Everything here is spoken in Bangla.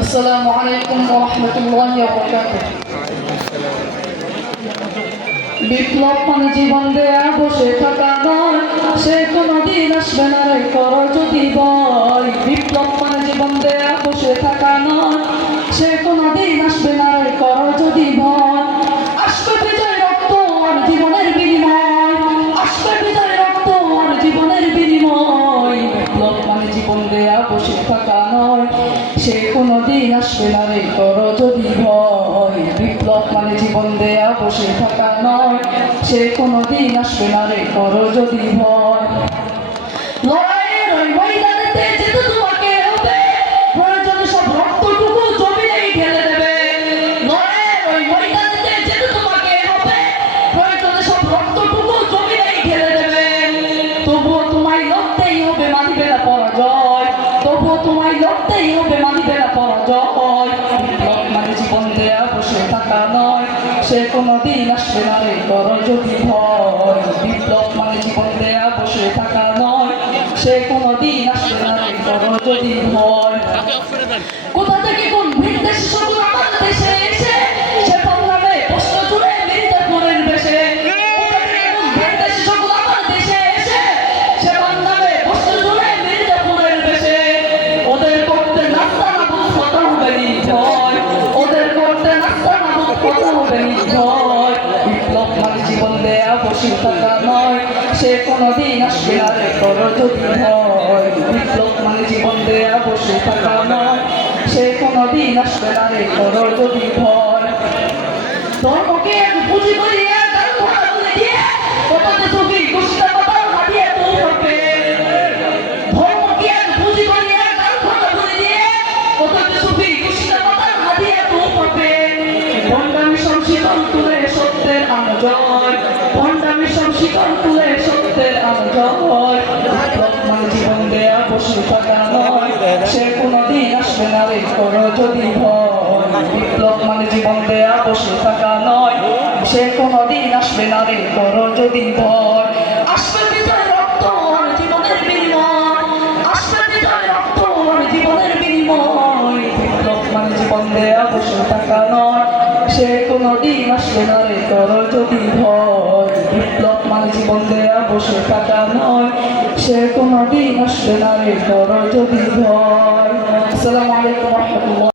আসসালামু আলাইকুম ওয়া রাহমাতুল্লাহি ওয়া বারাকাতুহু। বিপ্লব মানে জীবন দেয়া বসে থাকা নয়, সে কোনদিন আসবে না রে কর যদি বয়। বিপ্লব মানে জীবন দেয়া বসে থাকা নয়, সে কোনদিন আসবে না রে কর যদি ভয়। আসবে বিজয় রক্ত আর জীবনের বিনিময়, আসবে বিজয় রক্ত আর জীবনের বিনিময়। বিপ্লব মানে জীবন দেয়া বসে থাকা নয়, সে কোনদিন আসবে না রে কর যদি ভয়। বিপ্লব মানে জীবন দেয়া বসে থাকা নয়, সে কোনদিন আসবে না রে কর যদি ভয়। লড়াইয়ের ওই ময়দানেতে যেতে তোমাকে হবে, প্রয়োজনে সব রক্তটুকু জমিনেই ঢেলে দেবে। লড়াইয়ের ওই ময়দানেতে যেতে তোমাকে হবে, প্রয়োজনে সব রক্তটুকু জমিনেই ঢেলে দেবে। তবুও তোমায় লড়তেই হবে, মানিবে না পরাজয়। তবুও তোমায় লড়তেই হবে, মানিবে না পরাজয়। বিপ্লব মানে জীবন দেয়া বসে থাকা নয়, সে কোনদিন আসবে না রে কর যদি ভয়। বিপ্লব মানে জীবন দেয়া বসে থাকা নয়, সে কোনদিন আসবে না রে কর যদি ভয়। কোথা থেকে কোন ভিনদেশ শুধু আমার দেশে এসে সে সংগ্রামে প্রশ্ন জুড়ে মির্জাপুরের বেশে। কোথা থেকে কোন ভিনদেশ শুধু আমার দেশে এসে সে সংগ্রামে প্রশ্ন জুড়ে মির্জাপুরের বেশে। ওদের করতে নাস্তা নাবুদ কথা হবে নির্ভয়, ওদের করতে নাস্তা নাবুদ কথা হবে নির্ভয়। বিপ্লব মানে জীবন দেয়া বসে থাকা নয়, সে কোনদিন আসবে না রে কর যদি ভয়। বিপ্লব মানে জীবন দেয়া বসে থাকা নয়, সে কোনদিন আসবে না রে কর যদি ভয়। ধর্মকে এক পুঁজি করিয়া তার ঘোড়া তুলে দিয়ে কততে ছবি কুষ্টা পাতাল হারিয়ে তুল হবে। ধর্মকে এক পুঁজি করিয়া তার ঘোড়া তুলে দিয়ে কততে ছবি কুষ্টা পাতাল হারিয়ে তুল হবে। ভণ্ডামি সব শিকল তুলে সত্যের আনো জয়, ভণ্ডামি সব শিকল তুলে সত্যের আনো জয়। বিপ্লব মানে জীবন দেয়া বসে থাকা নয়, সে কোনদিন আসবে না রে কর যদি ভয়। বিপ্লব মানে জীবন দেয়া বসে থাকা নয়, সে কোনদিন আসবে না রে কর যদি ভয়। আসবে বিজয় রক্ত আর জীবনের বিনিময়, আসবে বিজয় রক্ত আর জীবনের বিনিময়। বিপ্লব মানে জীবন দেয়া বসে থাকা নয়, সে কোনদিন আসবে না রে কর যদি ভয়। বিপ্লব মানে জীবন দেয়া বসে থাকা নয়, সে কোনদিন আসবে না রে কর যদি ভয়। আসসালামু আলাইকুম ওয়া রাহমাতুল্লাহ।